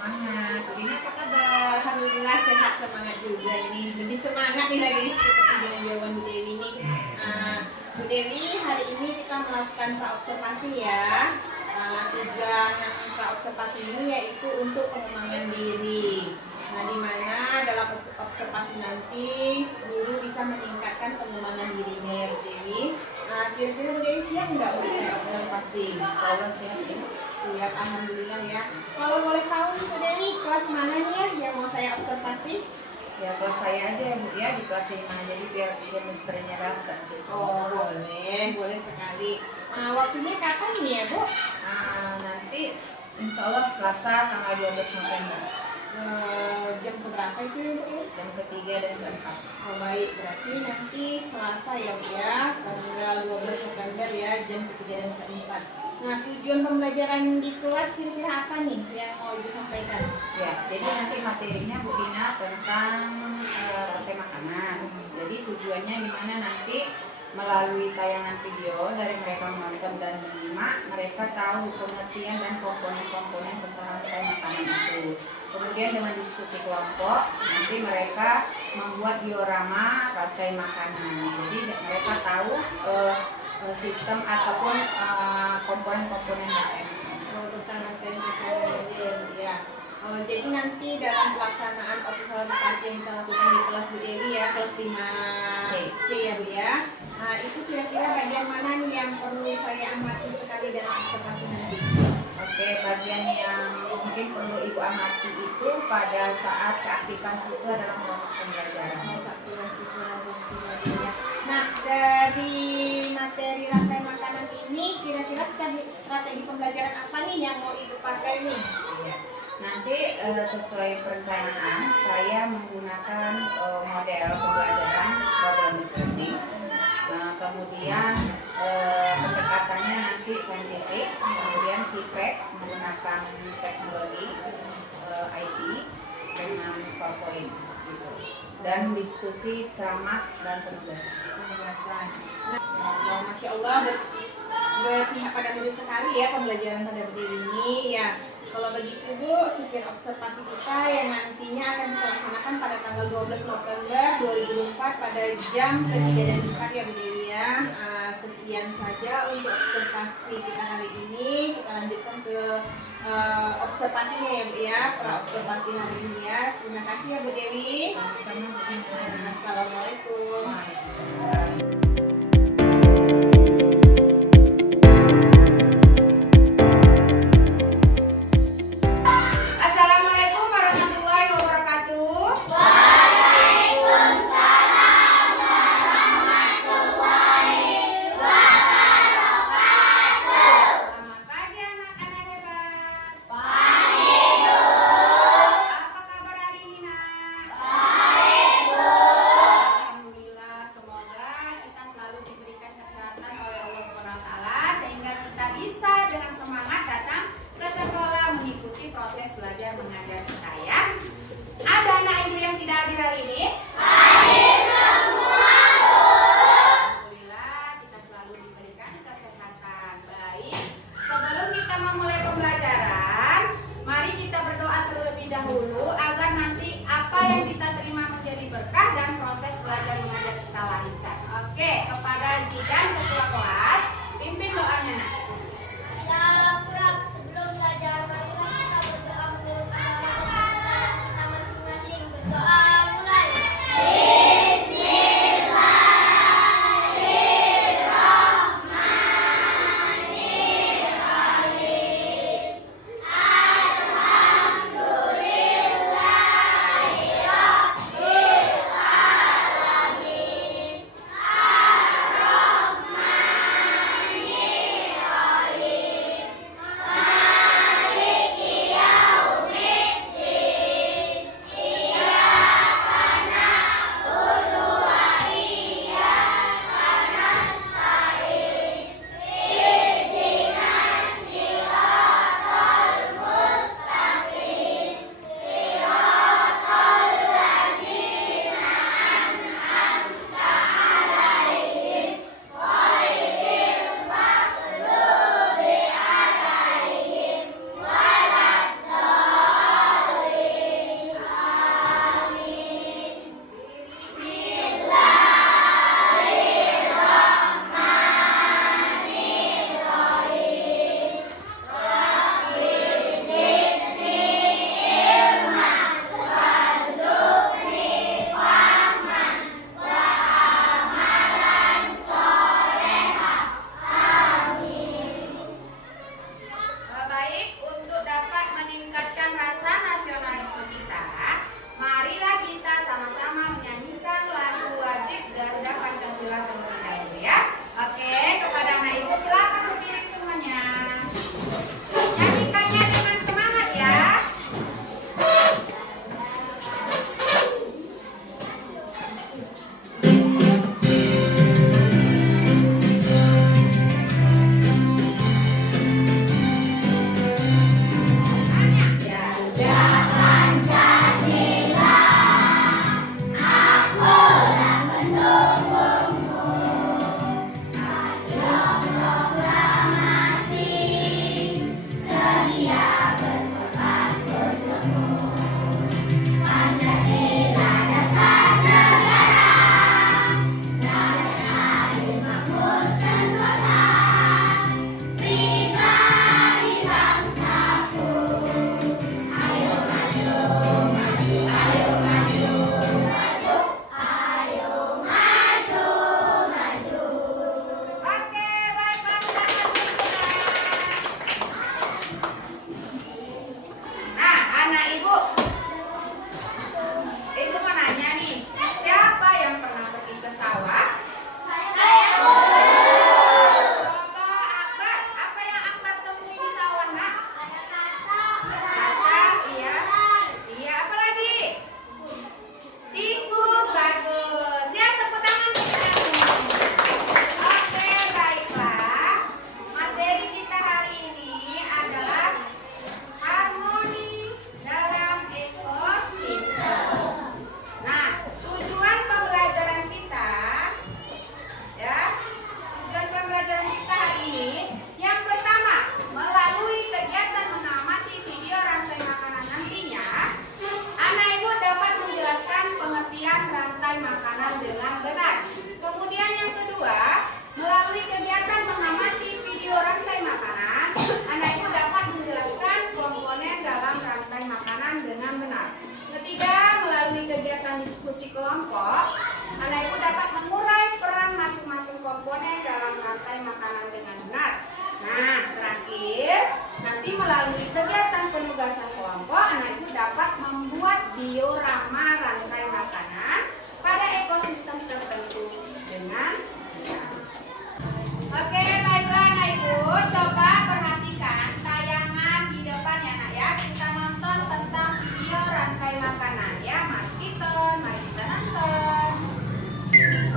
semangat. Ini apa kabar? Alhamdulillah sehat, semangat juga ini. Lebih semangat nih lagi seperti dengan jawaban Bu Dewi ini. Bu Dewi, hari ini kita melakukan praobservasi ya. Tujuan praobservasi ini yaitu untuk pengembangan diri. Nah, di mana dalam observasi nanti guru bisa meningkatkan pengembangan dirinya ya Bu Dewi. Kira-kira Bu Dewi siap nggak untuk saya observasi? Insyaallah siap ya. Siap, alhamdulillah ya. Kalau boleh tahu nih Bu Dewi, kelas mana nih ya yang mau saya observasi? Ya kelas saya aja ya Bu ya, di kelas 5, jadi biar chemistry-nya dapat gitu. Oh boleh sekali. Waktunya kapan nih ya Bu? Nanti insyaallah Selasa tanggal 12 November. Jam berapa itu ya Bu? Jam ketiga dan keempat. Oh baik, berarti nanti Selasa ya Bu ya, tanggal 12 November ya, jam ketiga dan keempat. Nah, tujuan pembelajaran di kelas kira-kira apa nih yang mau Ibu sampaikan? Ya, jadi nanti materinya Bu Ina tentang rantai makanan. Jadi tujuannya gimana nanti melalui tayangan video dari mereka menonton dan menyimak, mereka tahu pengertian dan komponen-komponen tentang rantai makanan itu. Kemudian dengan diskusi kelompok, nanti mereka membuat diorama rantai makanan. Jadi mereka tahu sistem ataupun komponen-komponen rantai makanan. Tentang rantai makanan ya. Jadi nanti dalam pelaksanaan observasi yang kita lakukan di kelas Bu Dewi ya, kelas 5C ya Bu ya. Nah, itu kira-kira bagian mana nih yang perlu saya amati sekali dalam observasi nanti? Oke, bagian yang mungkin perlu Ibu amati itu pada saat keaktifan siswa dalam proses pembelajaran. Keaktifan siswa dalam pembelajaran. Nah, dari materi rantai makanan ini kira-kira strategi pembelajaran apa nih yang mau Ibu pakai nih? Ya. Nanti sesuai perencanaan saya menggunakan model pembelajaran problem solving. Kemudian pendekatannya nanti saintifik, kemudian feedback menggunakan teknologi IT dengan PowerPoint gitu. Dan diskusi, ceramah dan penugasan. Nah, Masya Allah berpihak pada murid sekali ya pembelajaran pada Bu Dewi ini ya. Kalau begitu Bu, sekian observasi kita yang nantinya akan kita laksanakan pada tanggal 12 November 2004 pada jam ketiga dan 4 ya Bu Dewi ya. Sekian saja untuk observasi kita hari ini. Kita lanjutkan ke observasinya ya Bu ya, pra-observasi hari ini ya. Terima kasih ya Bu Dewi. Sama-sama. Assalamualaikum.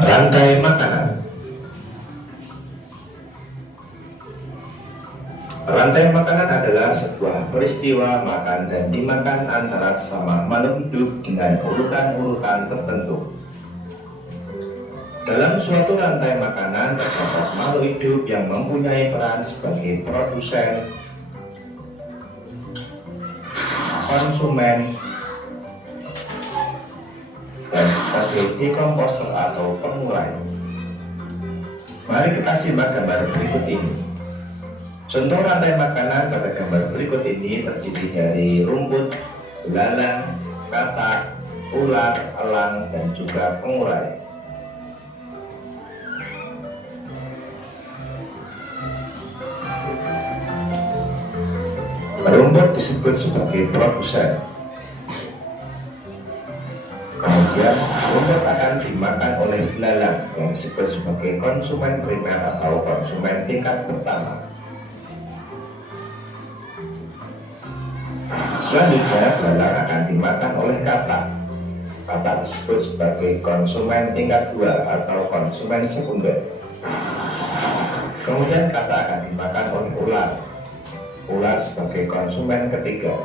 Rantai makanan. Rantai makanan adalah sebuah peristiwa makan dan dimakan antara sesama makhluk hidup dengan urutan-urutan tertentu. Dalam suatu rantai makanan terdapat makhluk hidup yang mempunyai peran sebagai produsen, konsumen, dan sebagai dekomposer atau pengurai. Mari kita simak gambar berikut ini. Contoh rantai makanan pada gambar berikut ini terdiri dari rumput, belalang, katak, ular, elang, dan juga pengurai. Rumput disebut sebagai produsen. Kemudian rumput akan dimakan oleh belalang yang disebut sebagai konsumen primer atau konsumen tingkat pertama. Selanjutnya belalang akan dimakan oleh katak. Katak disebut sebagai konsumen tingkat 2 atau konsumen sekunder. Kemudian katak akan dimakan oleh ular. Ular sebagai konsumen ketiga.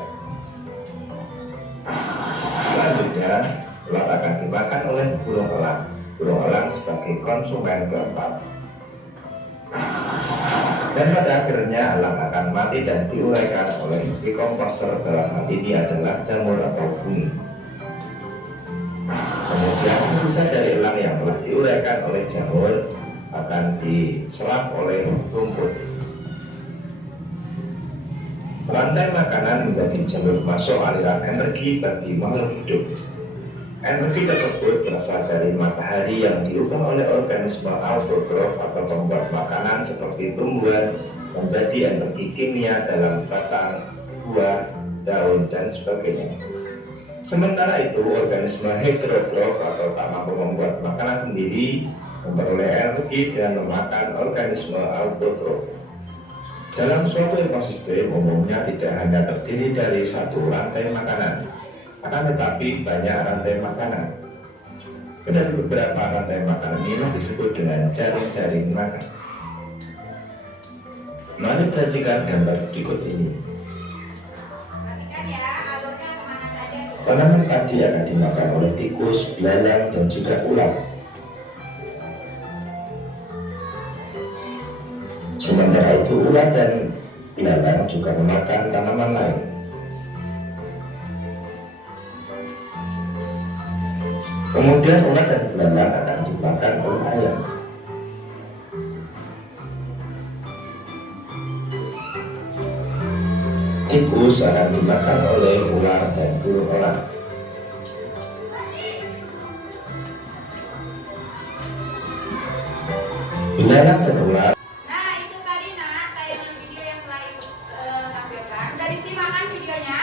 Selanjutnya ular akan dimakan oleh burung elang. Burung elang sebagai konsumen keempat. Dan pada akhirnya elang akan mati dan diuraikan oleh dekomposer, dalam hal ini adalah jamur atau fungi. Kemudian sisa dari elang yang telah diuraikan oleh jamur akan diserap oleh rumput. Rantai makanan menjadi jalur masuk aliran energi bagi makhluk hidup. Energi tersebut berasal dari matahari yang diubah oleh organisme autotrof atau pembuat makanan seperti tumbuhan menjadi energi kimia dalam batang, buah, daun, dan sebagainya. Sementara itu, organisme heterotrof atau tak mampu membuat makanan sendiri memperoleh energi dengan memakan organisme autotrof. Dalam suatu ekosistem umumnya tidak hanya terdiri dari satu rantai makanan, akan tetapi banyak rantai makanan. Pada beberapa rantai makanan inilah disebut dengan jaring-jaring makan. Mari perhatikan gambar berikut ini. Perhatikan ya, alurnya kemana saja tuh. Tanaman padi akan dimakan oleh tikus, belalang, dan juga ular. Sementara itu ular dan belalang juga memakan tanaman lain. Kemudian ular dan belalang akan dimakan oleh ayam. Tikus akan dimakan oleh ular dan burung elang. Belalang dan ular. Nah, itu tadi nak tayangan video yang telah ibu tampilkan. Udah disimakkan videonya?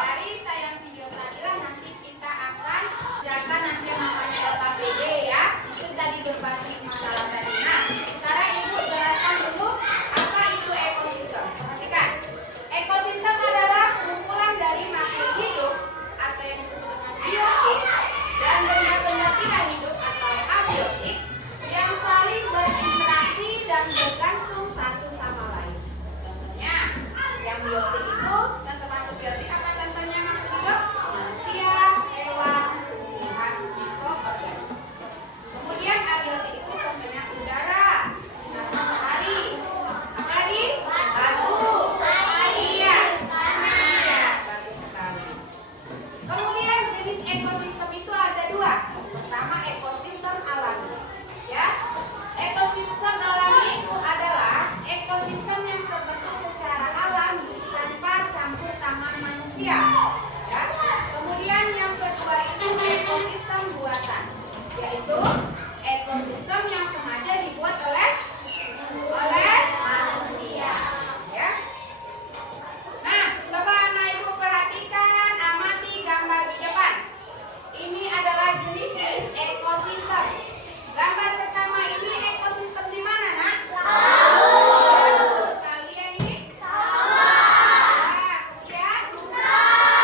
Dari tayang video tadi lah nanti kita akan kerjakan nanti yang namanya LKPD ya. Itu tadi berbasis masalah tadi. Nah, sekarang ibu jelaskan dulu apa itu ekosistem. Perhatikan, ekosistem adalah kumpulan dari makhluk hidup atau yang disebut dengan biotik dan benda-benda tidak hidup atau abiotik yang saling berinteraksi dan bergantung satu sama lain. Contohnya, yang biotik itu dan termasuk biotik apa contohnya makhluk hidup? Manusia, hewan, tumbuhan, mikroorganisme. Kemudian abiotik itu contohnya udara, sinar matahari, apalagi batu, iya, bagus sekali. Kemudian jenis ekosistem itu ada dua. Pertama ekosistem alami. Ya, ekosistem alami itu adalah ekosistem yang terbentuk secara alami tanpa campur tangan manusia. Ya. Kemudian yang kedua itu ekosistem buatan, yaitu ekosistem yang sengaja dibuat oleh manusia. Ya. Nah, coba anak ibu perhatikan, amati gambar di depan. Ini adalah jenis-jenis ekosistem. Gambar pertama ini ekosistem di mana, nak? Laut. Kalian ini? Nah, kemudian?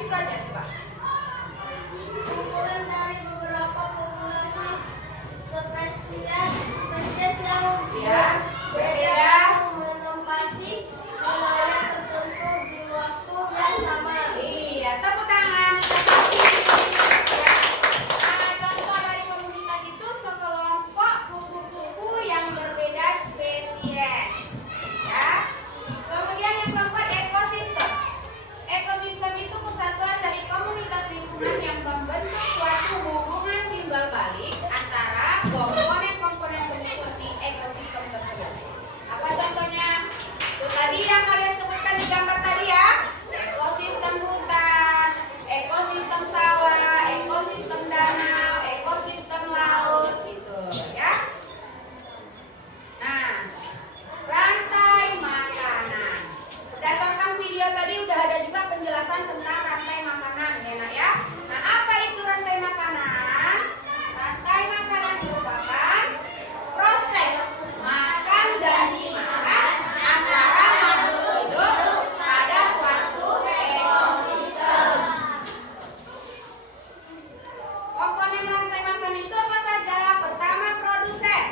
situ aja coba. Kumpulan dari beberapa populasi spesies yang Ya, berbeda menempati wilayah tertentu di waktu yang sama. Iya, tepuk tangan. Ya. Nah, contoh dari komunitas itu sekelompok kupu-kupu yang berbeda spesies. Ya. Kemudian yang keempat, ekosistem. Ekosistem itu kesatuan dari komunitas lingkungan yang membentuk suatu hubungan timbal balik antara komponen-komponen pendukung di ekosistem tersebut. Apa contohnya? Itu tadi yang kalian sebutkan di gambar tadi ya. Ekosistem hutan, ekosistem sawah, ekosistem danau, ekosistem laut gitu ya. Nah, rantai makanan. Berdasarkan video tadi udah ada juga penjelasan tentang rantai makanan ya nak ya. Nah, apa itu rantai makanan? Rantai makanan merupakan proses makan dan dimakan antara makhluk hidup pada suatu ekosistem. Komponen rantai makan itu apa saja? Pertama, produsen.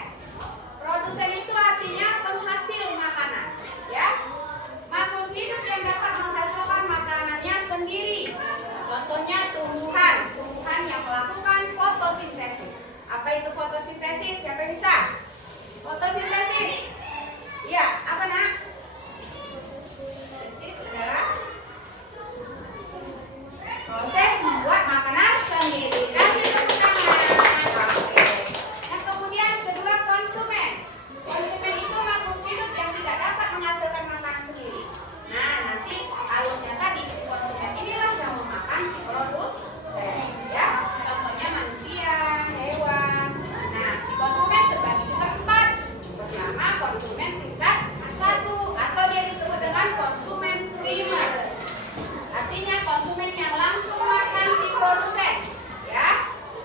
Produsen itu artinya penghasil makanan, ya. Makhluk hidup yang dapat menghasilkan makanannya sendiri. Contohnya tumbuhan yang melakukan fotosintesis. Apa itu fotosintesis? Siapa yang bisa? Fotosintesis. Iya, apa nak? Sintesis adalah proses membuat makanan sendiri. Kasih tepuk tangan. Oke. Nah, kemudian kedua, konsumen. Konsumen itu makhluk hidup yang tidak dapat menghasilkan makanan sendiri. Nah, nanti alurnya tadi si konsumen inilah yang memakan si produsen, ya. Contohnya manusia, hewan. Nah, si konsumen terbagi juga 4. Pertama, konsumen tingkat 1 atau dia disebut dengan konsumen primer. Artinya konsumen yang langsung makan si produsen, ya.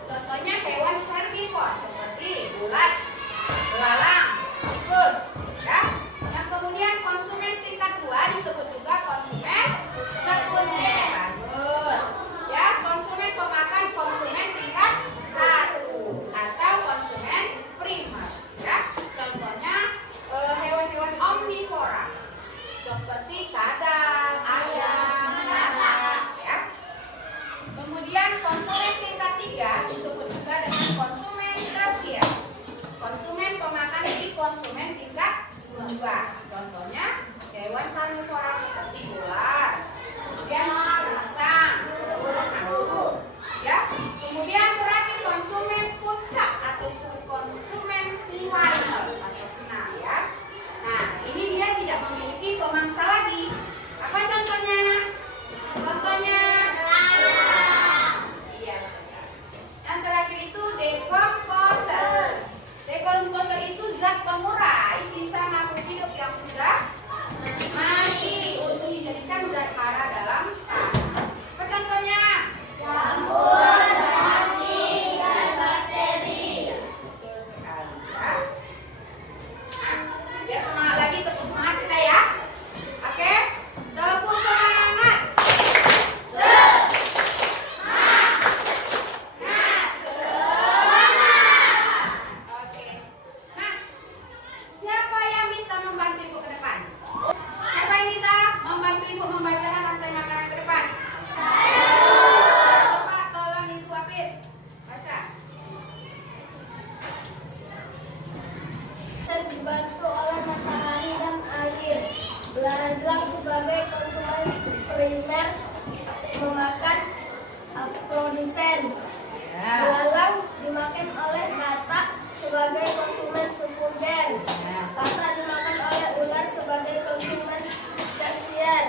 Contohnya hewan herbivor seperti ulat, belalang, tikus, ya. Yang kemudian konsumen tingkat 2 disebut juga konsumen sekunder. Bagus. Ya, konsumen pemakan konsumen tingkat 1 atau konsumen primer, ya. Contohnya hewan-hewan omnivora seperti kadal, ayam, anak, ya. Kemudian konsumen tingkat 3 disebut juga dengan konsumen tersier. Konsumen pemakan ini konsumen tingkat 2. Contohnya hewan karnivora seperti ular, kemudian musang, burung hantu, ya. Kemudian terakhir konsumen puncak atau disebut konsumen final atau final, ya. Nah, ini dia tidak memiliki pemangsa lagi. Apa contohnya? Contohnya iya. Yang terakhir itu decomposer. Decomposer itu zat pengurai sisa makhluk hidup yang sudah mati untuk dijadikan zat hara dalam tanah. Apa contohnya? Jamur, daging, dan bakteri. Betul sekali, ya. Nah, biar semangat lagi, tepuk semangat kita ya. Oke, tepuk semangat. Oke. Nah, siapa yang bisa membantu ibu ke depan? Siapa yang bisa membantu ibu membacakan rantai makanan ke depan? Coba tolong ibu Apis baca. Dibantu oleh matahari dan air. Belalang sebagai konsumen primer memakan produsen. Ya. Belalang dimakan oleh batak sebagai konsumen sekunder. Batak dimakan oleh ular sebagai konsumen tersier.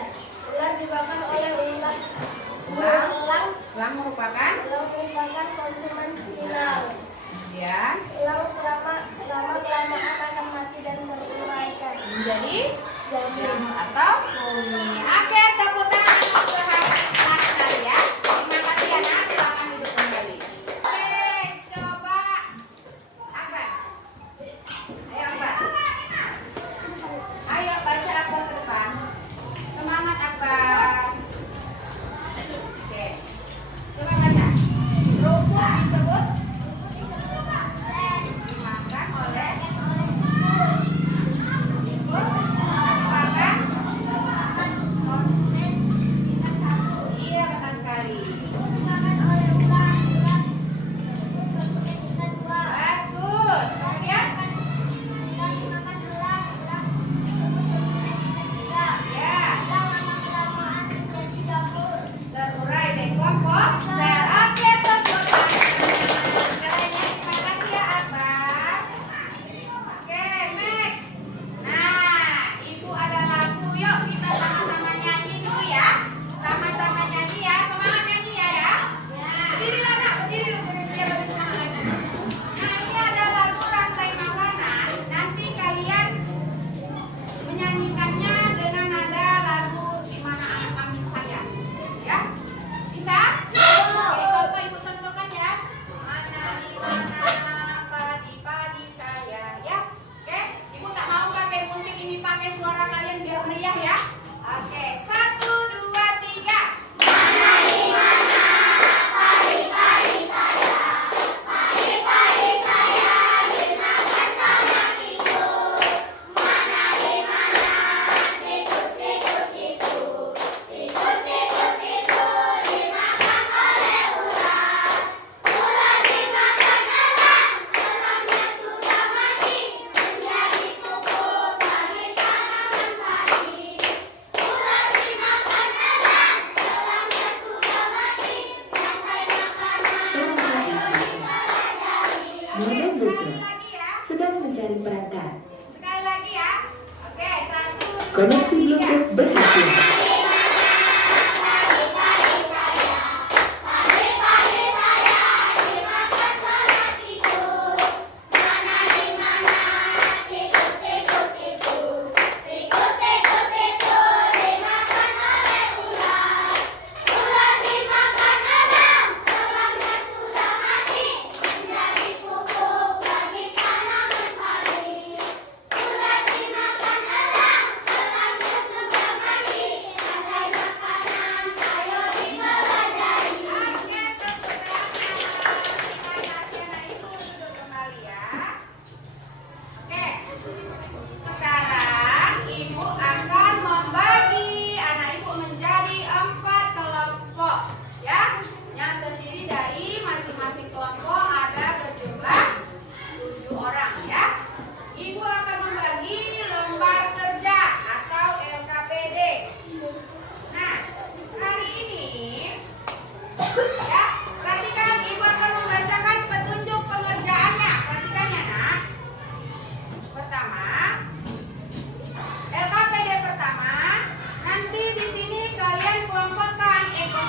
Ular dimakan oleh ular. Elang merupakan Merupakan konsumen final. kemudian Elang lama-kelamaan akan mati dan teruraikan. menjadi Jadi jamur atau kuning. Oke, tepuk tangan untuk sahabat sekali ya. Terima kasih ya nak, selamat hidup kembali. Oke, coba Akbar. Ayo Akbar.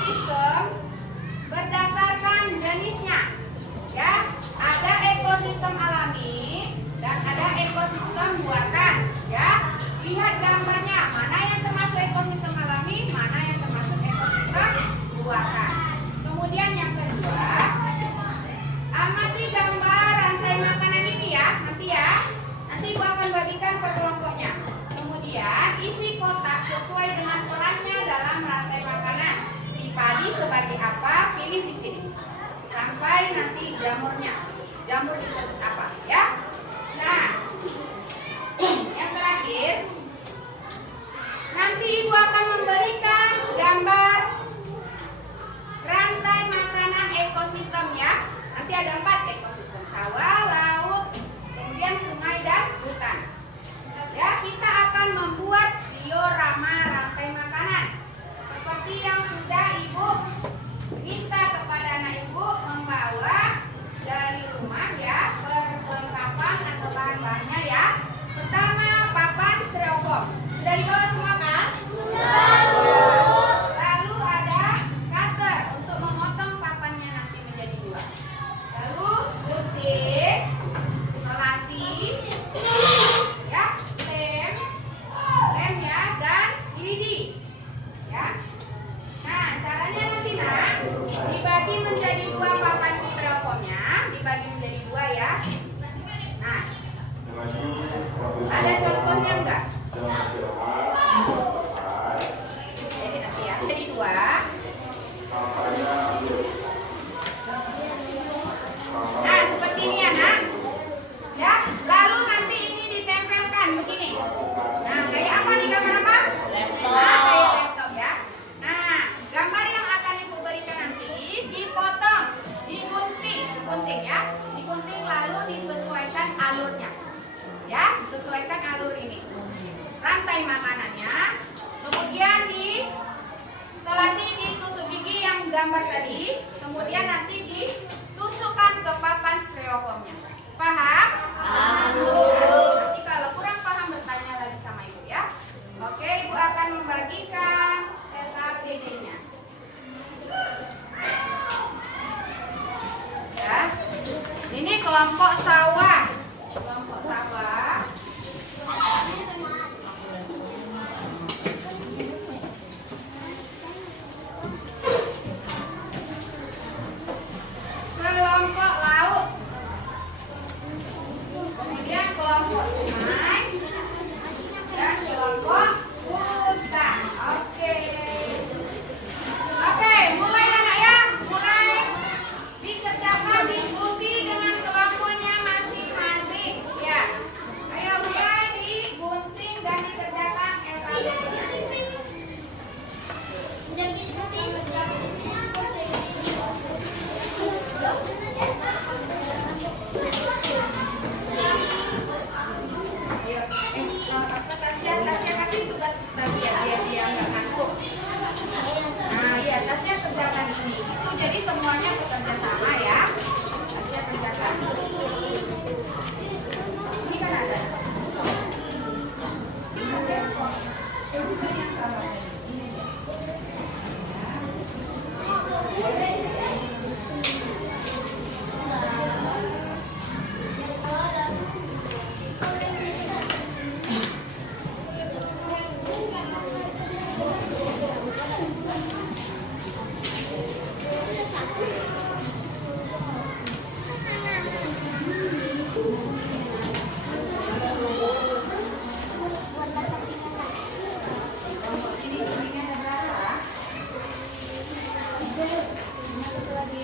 ekosistem berdasarkan jenisnya. Ya, ada ekosistem alami dan ada ekosistem buatan. Ya, lihat gambarnya, mana yang termasuk ekosistem alami, mana yang termasuk ekosistem buatan. Kemudian yang kedua, amati gambar rantai makanan ini ya, nanti ya. Nanti Ibu akan bagikan per kelompoknya. Kemudian isi kotak sesuai dengan perannya dalam rantai makanan. Si padi sebagai apa? Pilih di sini. Sampai nanti jamurnya. Jamur disebut apa? Ya. Nah, yang terakhir, nanti Ibu akan memberikan gambar rantai makanan ekosistem ya. Nanti ada 4 ekosistem: sawah, laut, kemudian sungai dan hutan. Ya, kita akan membuat diorama rantai makanan seperti yang sudah Ibu minta kepada anak Ibu membawa dari rumah ya, perlengkapan atau bahan-bahannya ya. Pertama, papan styrofoam. Sudah dibawa semua kan? Lalu ada cutter untuk memotong papannya nanti menjadi 2. Lalu gunting, isolasi, ya, lem ya, dan lidi, ya. Nah, caranya nanti nak dibagi menjadi 2 papan styrofoamnya, dibagi menjadi 2 ya. Nah, ada contohnya enggak? Jadi nanti ya, jadi 2. Nah, seperti ini ya nak. Ya, lalu nanti ini ditempelkan begini. Nah, kayak apa nih, gambar apa? Laptop. Nah, kayak laptop ya. Nah, gambar yang akan Ibu berikan nanti dipotong, digunting ya. Digunting lalu disesuaikan alurnya. Ya, disesuaikan alur ini. Rantai makanannya. Kemudian isolasi ditusuk gigi yang gambar tadi. Kemudian nanti ditusukkan ke papan styrofoamnya. Paham? Nanti kalau kurang paham bertanya lagi sama Ibu ya. Oke, Ibu akan membagikan LKPD-nya. Ya. Ini kelompok sawah. Kelompok sawah. Kelompok laut. Kemudian kelompok sungai dan kelompok hutan. Oke. Oke, mulai anak ya. Mulai dikerjakan diskusi dengan kelompoknya masing-masing. Ya. Ayo mulai digunting dan dikerjakan LKPD-nya. Ayo, Tasya kasih tugas Tasya biar dia nggak ngantuk. Nah, iya Tasya kerjakan ini. Itu jadi semuanya bekerja sama ya. Tasya kerjakan. Ini kan ada. Bukan yang salah. Ini dia. Sini ini ada berapa? Satu lagi.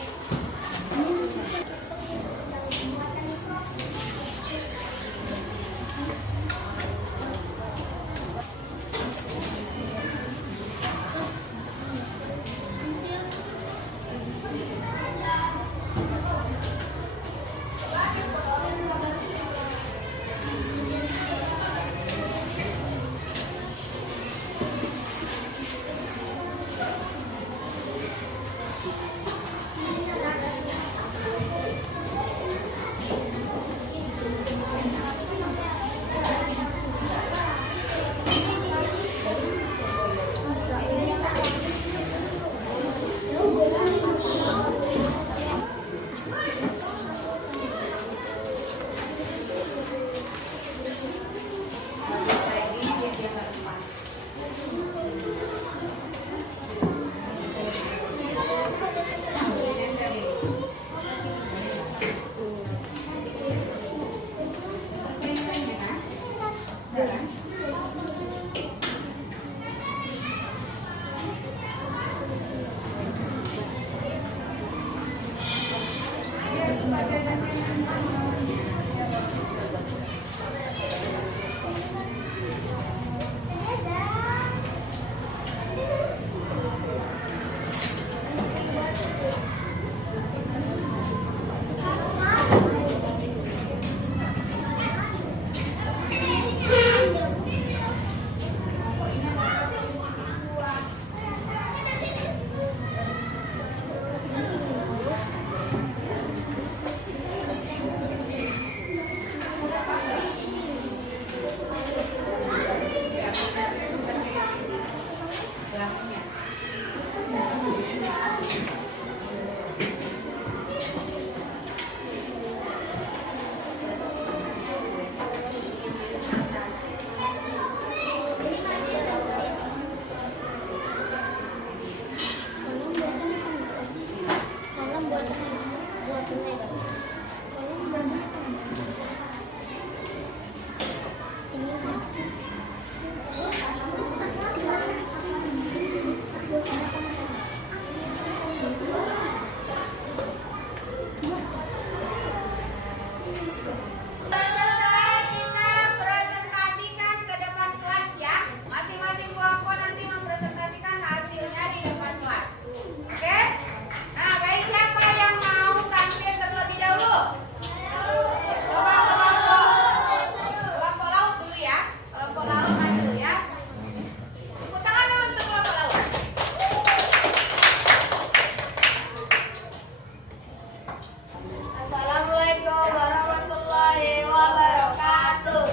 Assalamualaikum warahmatullahi wabarakatuh.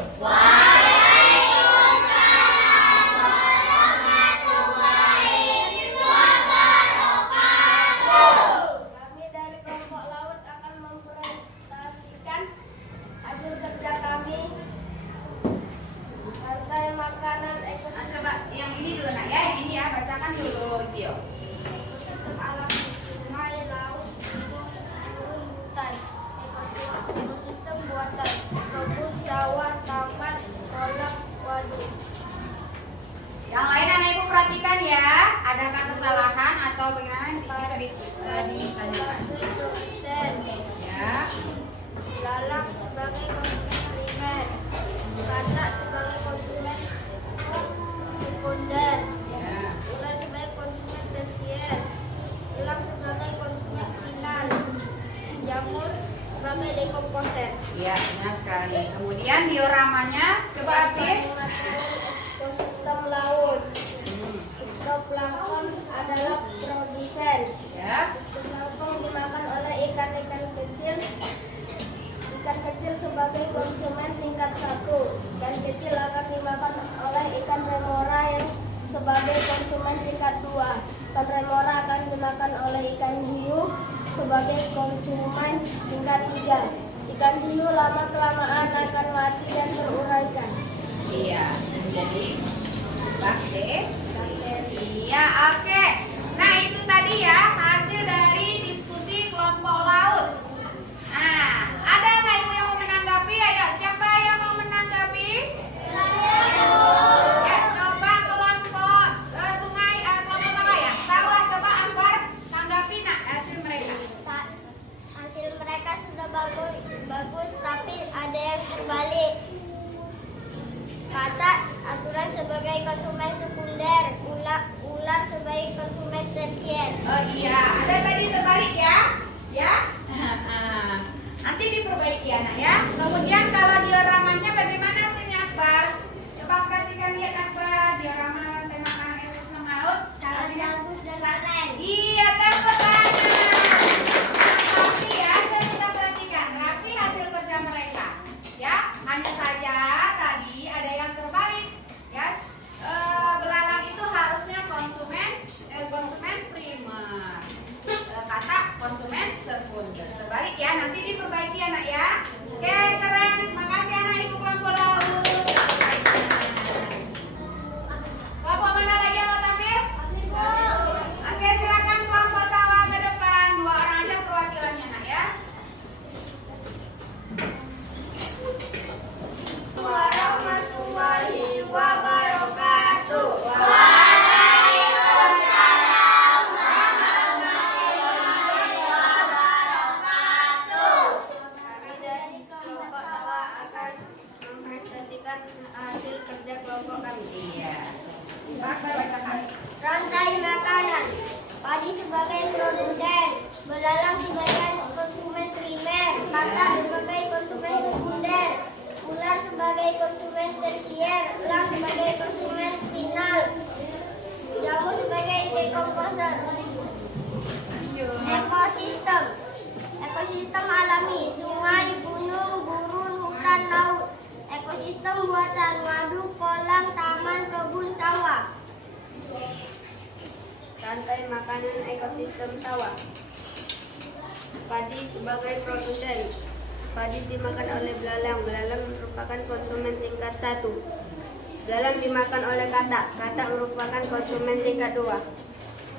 Kami dari kelompok laut akan mempresentasikan hasil kerja kami. Rantai makanan ekosistem Coba yang ini dulu nak ya, yang ini ya, bacakan dulu Tio. alam sungai, laut, gunung, hutan, ekosistem buatan, kebun, sawah, taman, kolam, waduk. Yang lain anak ibu perhatikan ya, adakah kesalahan atau bagaimana bisa ditanyakan? Sebagai produsen, Ya, lalang sebagai konsumen primer, katak sebagai konsumen sekunder, ya. ular sebagai konsumen tersier, elang sebagai konsumen final, jamur sebagai dekomposer. Iya, benar sekali. Kemudian dioramanya coba habis. Ekosistem laut. Zooplankton adalah produsen. Ya. Zooplankton dimakan oleh ikan-ikan kecil. Ikan kecil sebagai konsumen tingkat 1. Ikan kecil akan dimakan oleh ikan remora yang sebagai konsumen tingkat 2. Ikan remora akan dimakan oleh ikan hiu sebagai konsumen tingkat 3. Ikan hiu lama-kelamaan akan mati dan teruraikan. Iya, jadi bakteri. Iya, oke. Nah, itu tadi ya hasil dari diskusi kelompok laut. Nah, ada anak ibu yang mau menanggapi? Ayo, siapa yang mau menanggapi? Ya, coba kelompok sungai, kelompok sawah ya. Sawah, coba Akbar tanggapi nak hasil mereka. Hasil mereka sudah bagus, tapi ada yang terbalik. Kata aturan sebagai konsumen sekunder, ular sebagai konsumen tersier. Oh iya, ada tadi terbalik ya, ya. Nanti diperbaiki anak ya. Kemudian kalau dioramanya bagaimana hasilnya Akbar? Coba perhatikan lihat Akbar, diorama rantai makanan ekosistem laut. Sangat bagus dan keren. Iya, tepuk tangan. Rapi ya, coba kita perhatikan rapi hasil kerja mereka. Ya, hanya saja tadi ada yang terbalik. Ya, belalang itu harusnya konsumen primer. Kata konsumen sekunder. Terbalik ya, nanti diperbaiki anak ya. Oke, keren. Terima kasih anak ibu kelompok laut. Kelompok mana lagi yang mau tampil? Oke, silakan kelompok sawah ke depan. 2 orang aja perwakilannya nak ya. Warahmatullahi wabarakatuh. Kami dari kelompok sawah akan mempresentasikan hasil kerja kelompok kami. Iya. Akbar bacakan. Rantai makanan. Padi sebagai produsen, belalang sebagai konsumen primer, katak sebagai konsumen sekunder, ular sebagai konsumen tersier, elang sebagai konsumen final, jamur sebagai dekomposer. Ekosistem. Ekosistem alami, sungai, gunung, gurun, hutan, laut. Ekosistem buatan, waduk, kolam, taman, kebun, sawah. rantai makanan ekosistem sawah. Padi sebagai produsen. Padi dimakan oleh belalang. Belalang merupakan konsumen tingkat 1. Belalang dimakan oleh katak. Katak merupakan konsumen tingkat 2.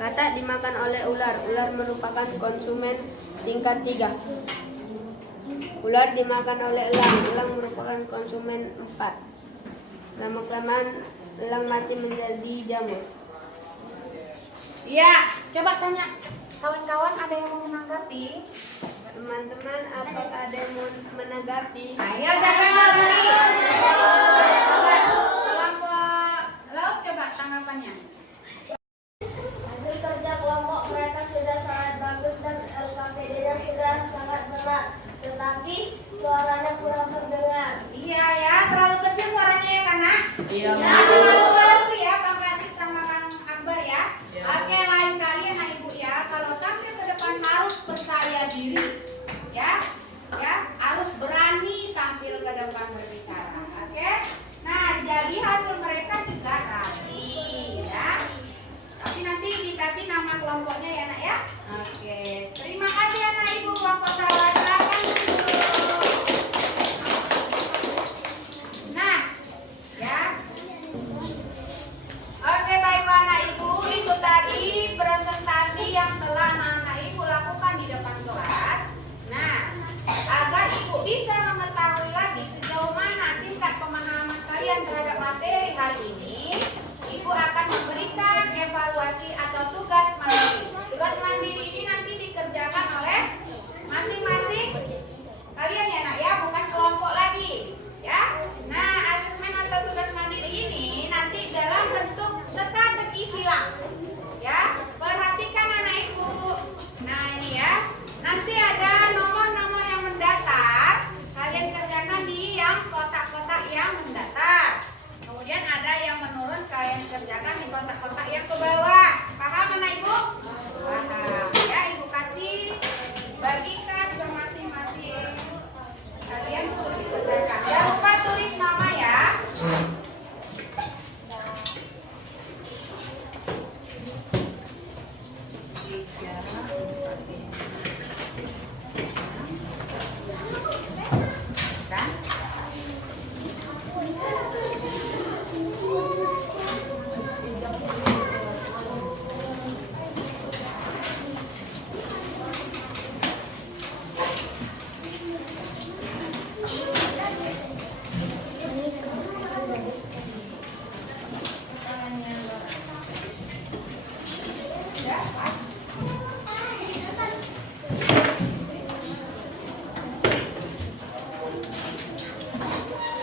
Katak dimakan oleh ular. Ular merupakan konsumen tingkat 3. Ular dimakan oleh elang. Elang merupakan konsumen 4. Lama-kelamaan elang mati menjadi jamur. Iya, coba tanya kawan-kawan, ada yang mau menanggapi? Teman-teman, apakah ada yang mau menanggapi? Ayo, siapa yang mau tadi? Kelompok laut, coba tanggapannya. Hasil kerja kelompok mereka sudah sangat bagus dan LKPD-nya sudah sangat berat, tetapi suaranya kurang terdengar. Iya ya, terlalu kecil suaranya ya Kana? Iya. Masih malu ya Bang Rasid sama Bang Akbar ya. Oke, lain kali ya Ibu ya, kalau tampil ke depan harus percaya diri. Ya, harus berani tampil ke depan berbicara. Oke? Nah, jadi hasil mereka juga rapi ya. Tapi nanti dikasih nama kelompoknya ya Nak ya. Oke, terima kasih anak Ibu kelompok sawah. Silakan duduk. Nah, ya. Oke, baiklah anak Ibu, itu tadi presentasi yang telah anak Ibu lakukan di depan kelas. Nah, agar Ibu bisa mengetahui lagi sejauh mana tingkat pemahaman kalian terhadap materi hari ini, Ibu akan memberikan evaluasi atau tugas mandiri. Tugas mandiri ini nanti dikerjakan oleh masing-masing kalian ya Nak ya, bukan kelompok lagi ya. Nah, asesmen atau tugas mandiri ini nanti dalam bentuk teka-teki silang ya. Perhatikan anak Ibu. Nah, ini ya. Nanti ada nomor-nomor yang mendatar. Kalian kerjakan di yang kotak-kotak yang mendatar. Kemudian ada yang menurun, kalian kerjakan di kotak-kotak yang ke bawah. Paham anak Ibu? Paham. Ya, Ibu kasih bagikan ke masing-masing kalian untuk dikerjakan. Jangan lupa tulis nama ya.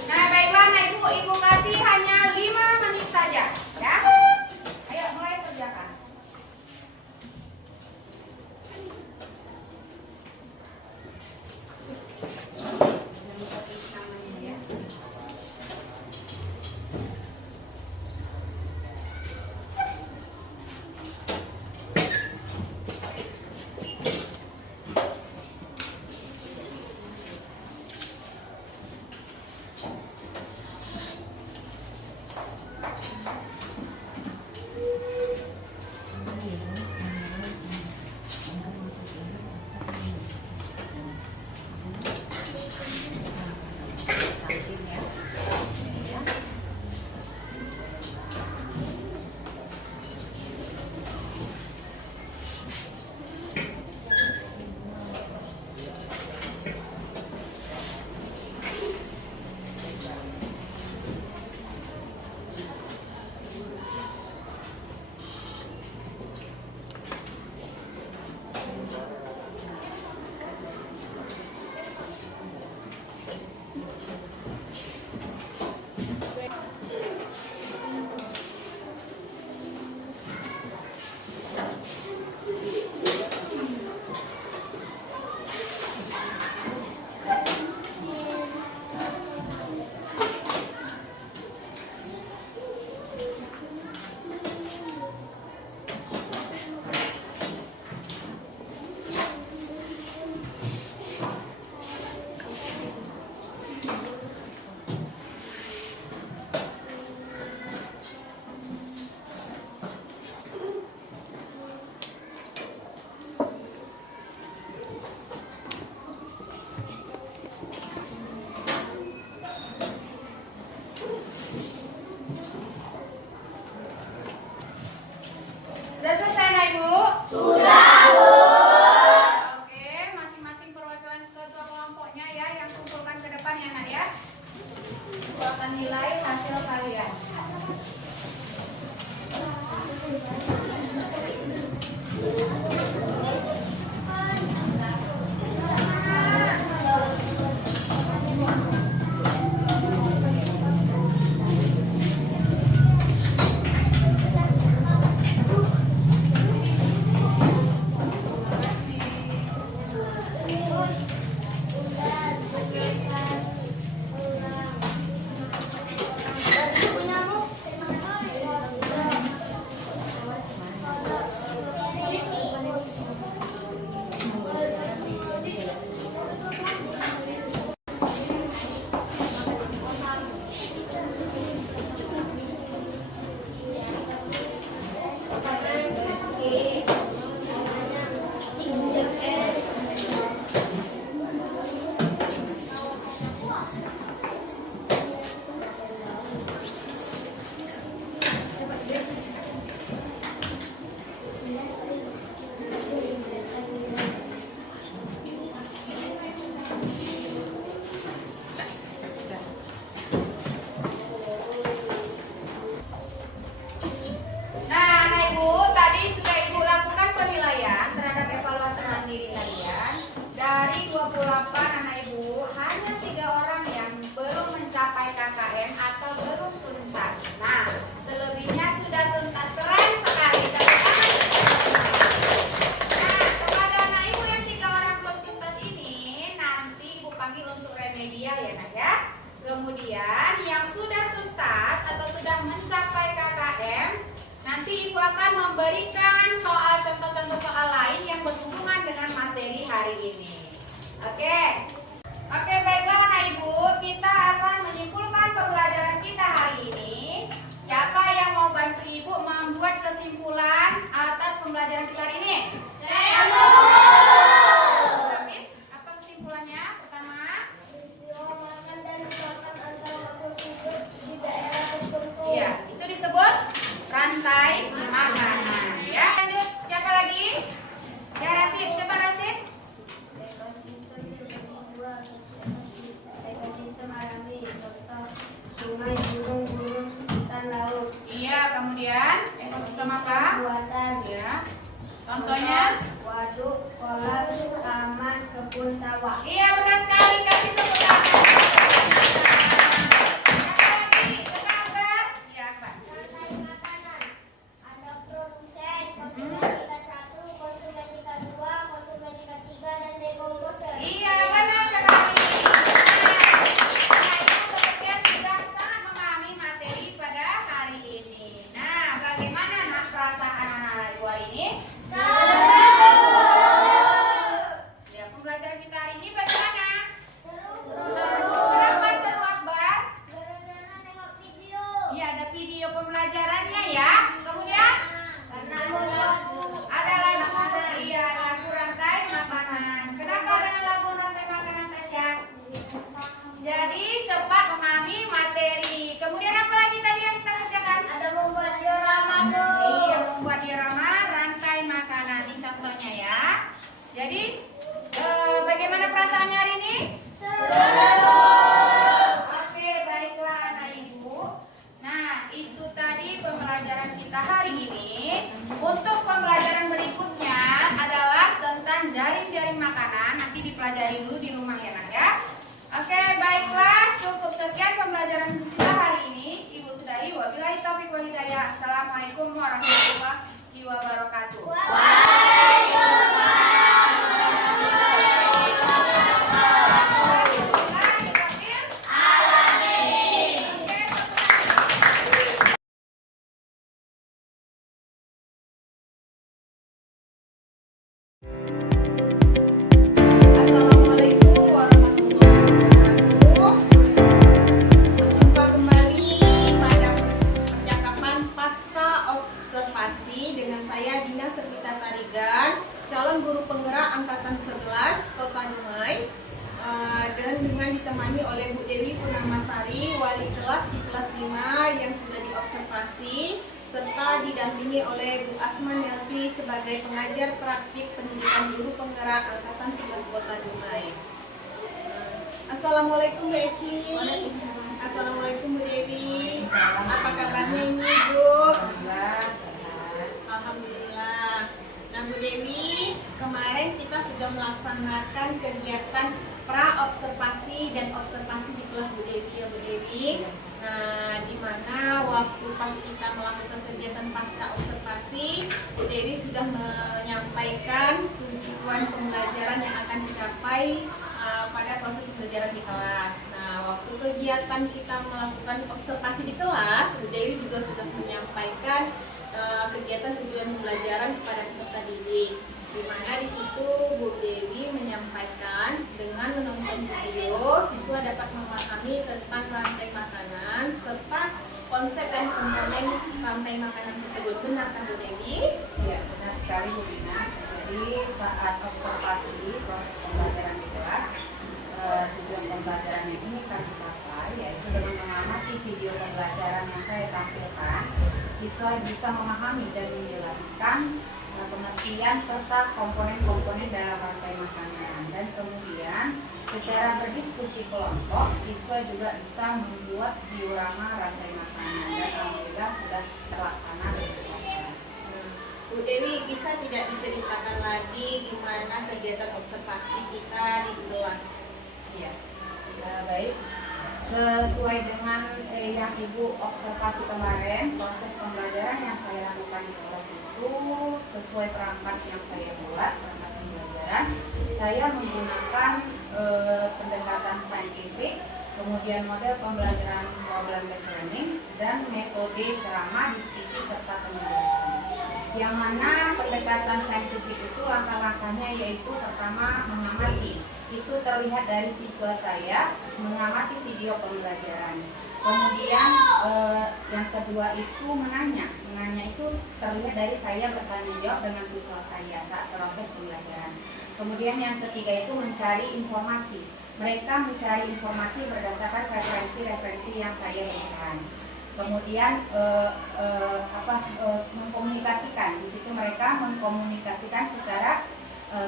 Nah, baiklah Nah Ibu, Ibu kasih hanya 5 menit saja ya. Ayo mulai kerjakan. memberikan contoh-contoh soal lain yang berhubungan dengan materi hari ini. Oke. Oke, baiklah anak ibu, kita akan menyimpulkan pembelajaran kita hari ini. Siapa yang mau bantu ibu membuat kesimpulan atas pembelajaran kita hari ini? Habis, apa kesimpulannya? Pertama, peristiwa makan dan makan antar makhluk hidup di daerah tertentu. iya, itu disebut rantai makanan. Ya, lanjut. Siapa lagi? Ya, Rasid. Coba Rasid. Ekosistem alami, contoh sungai, gunung, hutan, laut. Iya, kemudian ekosistem apa? Buatan, Ya. Contohnya? waduk, kolam, taman, kebun sawah. Iya, benar sekali. Kasih tepuk tangan. Siapa lagi? Coba Akbar. Iya, Akbar. Rantai makanan. Ada produsen, konsumen tingkat 1, konsumen tingkat 2, konsumen tingkat 3, dan dekomposer. Iya, benar sekali. Nah, ibu sepertinya sudah sangat memahami materi pada hari ini. Nah, bagaimana perasaan anak-anak ibu hari ini? Ya, pembelajaran kita hari ini bagaimana? Seru. Kenapa seru, Akbar? Gara-gara nengok video. Iya, ada video pembelajarannya ya. Kemudian Karena ada lagu. ada lagu. Iya, lagu rantai makanan. Kenapa ada lagu rantai makanan, Tasya? Jadi cepat memahami materi. Kemudian apa lagi tadi yang kita kerjakan? Ada membuat diorama tuh. Iya, membuat diorama rantai makanan. Ini contohnya ya. Jadi bagaimana perasaannya hari ini? Oke, baiklah anak ibu. Nah, itu tadi pembelajaran kita hari ini. Untuk pembelajaran berikutnya adalah tentang jaring-jaring makanan. Nanti dipelajari dulu di rumah ya, Nak ya. Oke, baiklah. Cukup sekian pembelajaran kita hari ini. Ibu sudahi. Wabillahi taufiq wal hidayah. Assalamualaikum warahmatullahi wabarakatuh. Assalamualaikum warahmatullahi wabarakatuh. Berjumpa kembali pada percakapan pasca observasi dengan saya Dina Servita Tarigan, calon guru penggerak angkatan 11 Kota Dumai, dan dengan ditemani oleh Bu Dewi Purnamasari, wali kelas di kelas 5 yang sudah diobservasi, serta didampingi oleh Bu Asma Nelsi sebagai pengajar praktik pendidikan guru penggerak angkatan 11 Kota Dumai. Assalamualaikum Bu Eci. Assalamualaikum Bu Dewi. Apa kabarnya ini Bu? Alhamdulillah, sehat. Alhamdulillah. Nah Bu Dewi, kemarin kita sudah melaksanakan kegiatan pra-observasi dan observasi di kelas Bu Dewi ya Bu Dewi. Nah, di mana waktu pas kita melakukan kegiatan pasca observasi, Bu Dewi sudah menyampaikan tujuan pembelajaran yang akan dicapai pada proses pembelajaran di kelas. Nah, waktu kegiatan kita melakukan observasi di kelas, Bu Dewi juga sudah menyampaikan kegiatan tujuan pembelajaran kepada peserta didik, di mana di situ Bu Dewi menyampaikan dengan menonton video siswa dapat memahami tentang rantai makanan serta konsep dan komponen rantai makanan tersebut. Benar kan Bu Dewi? Iya, benar sekali Bu Dina. Jadi saat observasi proses pembelajaran di kelas, tujuan pembelajaran ini akan dicapai yaitu dengan mengamati video pembelajaran yang saya tampilkan, siswa bisa memahami dan menjelaskan pengertian serta komponen-komponen dalam rantai makanan, dan kemudian secara berdiskusi kelompok siswa juga bisa membuat diorama rantai makanan, dan alhamdulillah sudah terlaksana dengan baik. Bu Dewi, bisa tidak diceritakan lagi gimana kegiatan observasi kita di kelas? Iya, baik. Sesuai dengan yang Ibu observasi kemarin, proses pembelajaran yang saya lakukan di kelas itu sesuai perangkat yang saya buat, perangkat pembelajaran. Saya menggunakan pendekatan saintifik, kemudian model pembelajaran problem based learning, dan metode ceramah, diskusi, serta penulisan. yang mana pendekatan saintifik itu langkah-langkahnya yaitu pertama mengamati. Itu terlihat dari siswa saya mengamati video pembelajaran. Kemudian yang kedua itu menanya itu terlihat dari saya bertanya jawab dengan siswa saya saat proses pembelajaran. Kemudian yang ketiga itu mencari informasi. Mereka mencari informasi berdasarkan referensi-referensi yang saya berikan. Kemudian mengkomunikasikan. Di situ mereka mengkomunikasikan secara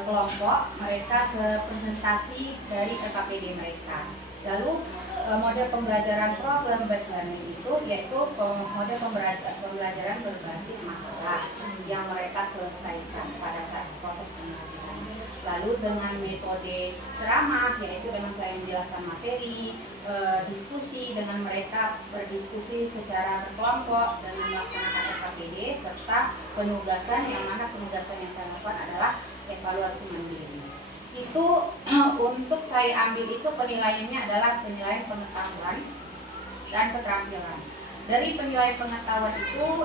kelompok, mereka presentasi dari KPD mereka. Lalu model pembelajaran problem based learning itu yaitu model pembelajaran berbasis masalah yang mereka selesaikan pada saat proses pembelajaran. Lalu dengan metode ceramah yaitu dengan saya menjelaskan materi, diskusi dengan mereka berdiskusi secara berkelompok dan melaksanakan KPD serta penugasan yang mana penugasan yang saya lakukan adalah evaluasi mandiri. Itu untuk saya ambil itu penilaiannya adalah penilaian pengetahuan dan keterampilan. Dari penilaian pengetahuan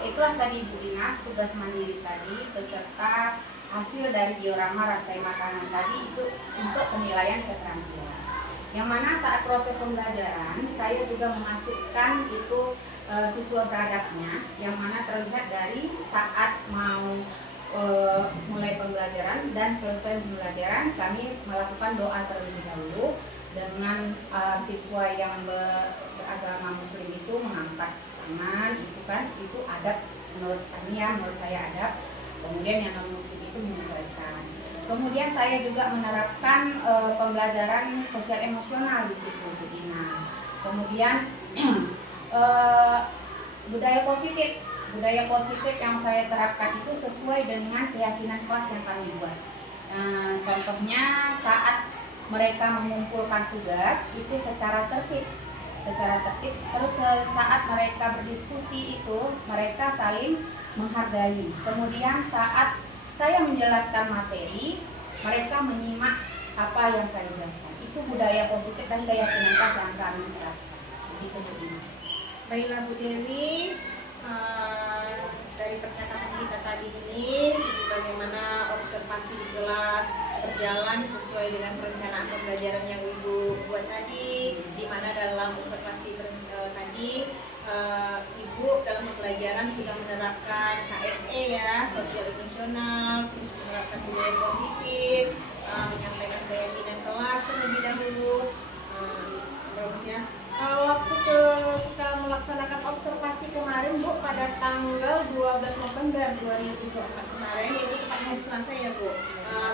itulah tadi Bu Ina, tugas mandiri tadi beserta hasil dari diorama rantai makanan tadi itu untuk penilaian keterampilan. Yang mana saat proses pembelajaran saya juga memasukkan itu siswa beradabnya, yang mana terlihat dari saat mau mulai pembelajaran dan selesai pembelajaran kami melakukan doa terlebih dahulu dengan siswa yang beragama muslim itu mengangkat tangan, itu adab menurut kami ya, menurut saya adab. Kemudian yang non muslim itu menyesuaikan. Kemudian saya juga menerapkan pembelajaran sosial emosional di situ, Bu Ina. Kemudian budaya positif yang saya terapkan itu sesuai dengan keyakinan kelas yang kami buat. Contohnya saat mereka mengumpulkan tugas itu secara tertib. Terus saat mereka berdiskusi itu mereka saling menghargai. Kemudian saat saya menjelaskan materi, mereka menyimak apa yang saya jelaskan. Itu budaya positif dan keyakinan kelas yang kami terapkan. Itu Bu Ina. Baiklah Bu Dewi, dari percakapan kita tadi ini bagaimana observasi di kelas berjalan sesuai dengan perencanaan pembelajaran yang Ibu buat tadi, di mana dalam observasi tadi Ibu dalam pembelajaran sudah menerapkan KSE ya, sosial emosional, terus menerapkan budaya positif, menyampaikan keyakinan kelas terlebih dahulu. Bagus ya. Waktu kita melaksanakan observasi kemarin Bu pada tanggal 12 November 2024 kemarin, yaitu tepatnya hari Selasa ya Bu.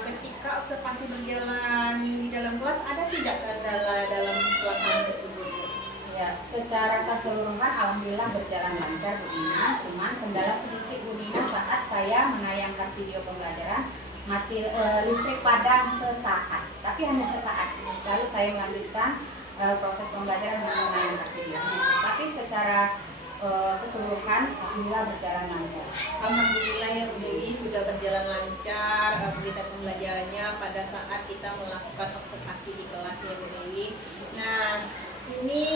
Ketika observasi berjalan di dalam kelas, ada tidak kendala dalam pelaksanaan tersebut Bu? Ya, secara keseluruhan alhamdulillah berjalan lancar Bu Ina. Cuman kendala sedikit Bu Ina saat saya menayangkan video pembelajaran mati listrik padam sesaat, tapi hanya sesaat. Lalu saya melanjutkan proses pembelajaran dengan menayangkan video. Tapi secara keseluruhan alhamdulillah berjalan lancar. Alhamdulillah ya Bu Dewi, sudah berjalan lancar kegiatan pembelajarannya pada saat kita melakukan observasi di kelas ya Bu Dewi. Nah, ini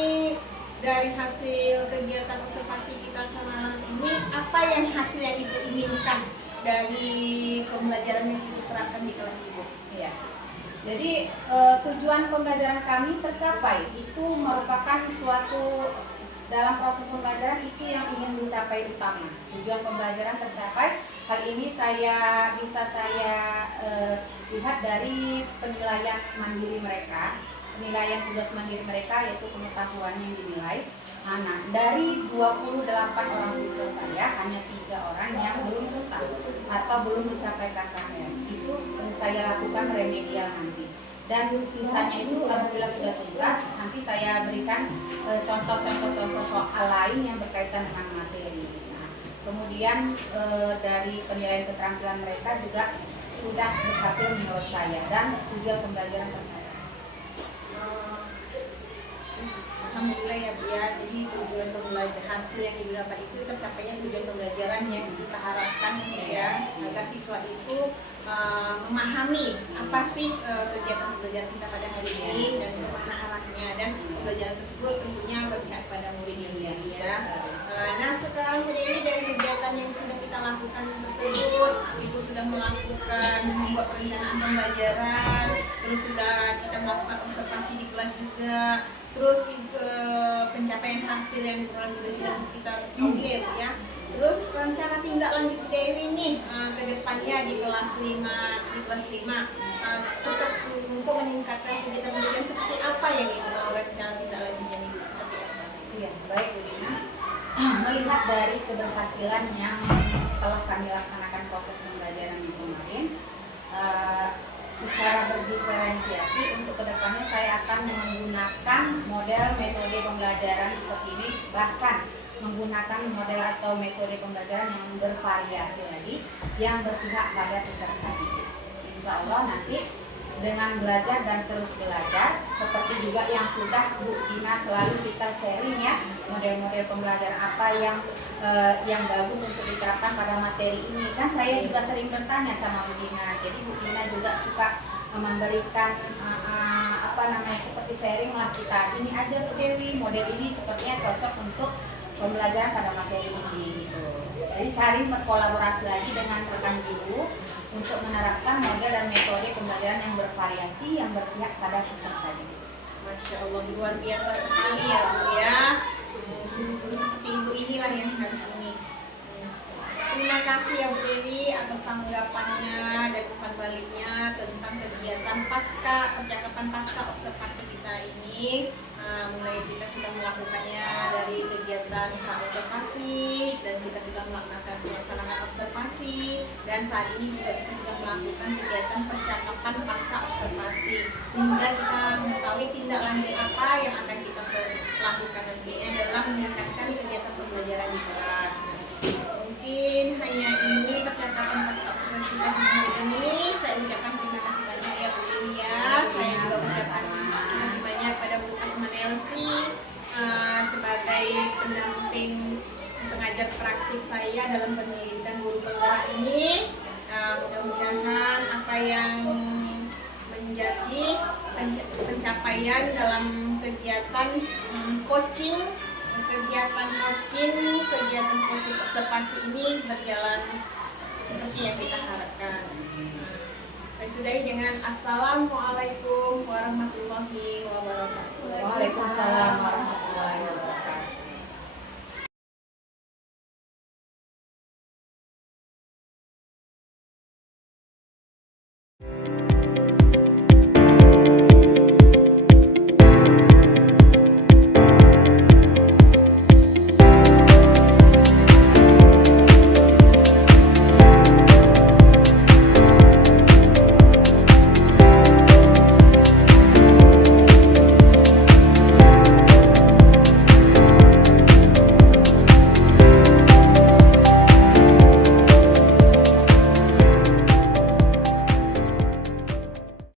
dari hasil kegiatan observasi kita semalam ini, apa yang hasil yang Ibu inginkan dari pembelajaran yang Ibu terapkan di kelas Ibu? Iya. Jadi tujuan pembelajaran kami tercapai. Itu merupakan suatu dalam proses pembelajaran itu yang ingin dicapai utama. Tujuan pembelajaran tercapai. Hal ini bisa saya lihat dari penilaian mandiri mereka, penilaian tugas mandiri mereka yaitu pengetahuan yang dinilai. Nah, dari 28 orang siswa saya hanya 3 orang yang belum tuntas atau belum mencapai KKM. Itu saya lakukan remedial nanti. Dan sisanya itu alhamdulillah sudah tuntas. Nanti saya berikan contoh-contoh soal lain yang berkaitan dengan materi. Nah, kemudian dari penilaian keterampilan mereka juga sudah berhasil menurut saya dan tujuan pembelajaran tercapai. Alhamdulillah ya Bu ya, jadi tujuan pembelajaran hasil yang didapat itu tercapainya tujuan pembelajaran yang kita harapkan ya, agar siswa itu memahami apa sih kegiatan pembelajaran kita pada hari ini dan kemana arahnya, dan pembelajaran tersebut tentunya berpihak pada murid ya. Nah sekarang sendiri dari kegiatan yang sudah kita lakukan tersebut, Ibu sudah melakukan membuat perencanaan pembelajaran, terus sudah kita melakukan observasi di kelas juga, terus pencapaian hasil yang kurang juga sudah kita lihat ya. Terus rencana tindak lanjut Dewi nih ke depannya di kelas 5 seperti untuk meningkatkan kegiatan pendidikan seperti apa yang Ibu mau rencana tindak lanjutnya Ibu seperti apa? Iya, baik Bu Dina. Melihat dari keberhasilan yang telah kami laksanakan proses pembelajaran yang kemarin, secara berdiferensiasi untuk kedepannya saya akan menggunakan model metode pembelajaran seperti ini, bahkan menggunakan model atau metode pembelajaran yang bervariasi lagi, yang berpihak pada peserta didik. Insya Allah nanti dengan belajar dan terus belajar, seperti juga yang sudah Bu Dina selalu kita sharing ya, model-model pembelajaran apa yang bagus untuk diterapkan pada materi ini. Kan saya juga sering bertanya sama Bu Dina, jadi Bu Dina juga suka memberikan seperti sharing lah kita, ini aja Bu Dewi, model ini sepertinya cocok untuk pembelajaran pada materi ini gitu. Jadi saling berkolaborasi lagi dengan rekan Ibu untuk menerapkan model dan metode pembelajaran yang bervariasi yang berpihak pada peserta didik. Masya Allah, luar biasa sekali ya Bu ya. Guru seperti Ibu inilah yang harus ini. Terima kasih ya Bu Dewi atas tanggapannya dan umpan baliknya tentang kegiatan percakapan pasca observasi kita ini. Mulai kita sudah melakukannya dari kegiatan observasi dan kita sudah melaksanakan observasi, dan saat ini juga kita sudah melakukan kegiatan percakapan pasca observasi, sehingga kita mengetahui tindak lanjut apa yang akan kita lakukan nantinya dalam meningkatkan kegiatan pembelajaran di kelas. Mungkin hanya ini percakapan pasca observasi kita hari ini. Saya ucapkan terima kasih banyak ya Bu Dewi ya. Saya juga ucapkan terima kasih banyak pada Bu Asmanelsi sebagai pendamping pengajar praktik saya dalam pendidikan guru penggerak ini. Mudah-mudahan apa yang menjadi pencapaian dalam kegiatan coaching observasi ini berjalan seperti yang kita harapkan. Saya sudahi dengan Assalamualaikum warahmatullahi wabarakatuh. Waalaikumsalam warahmatullahi wabarakatuh.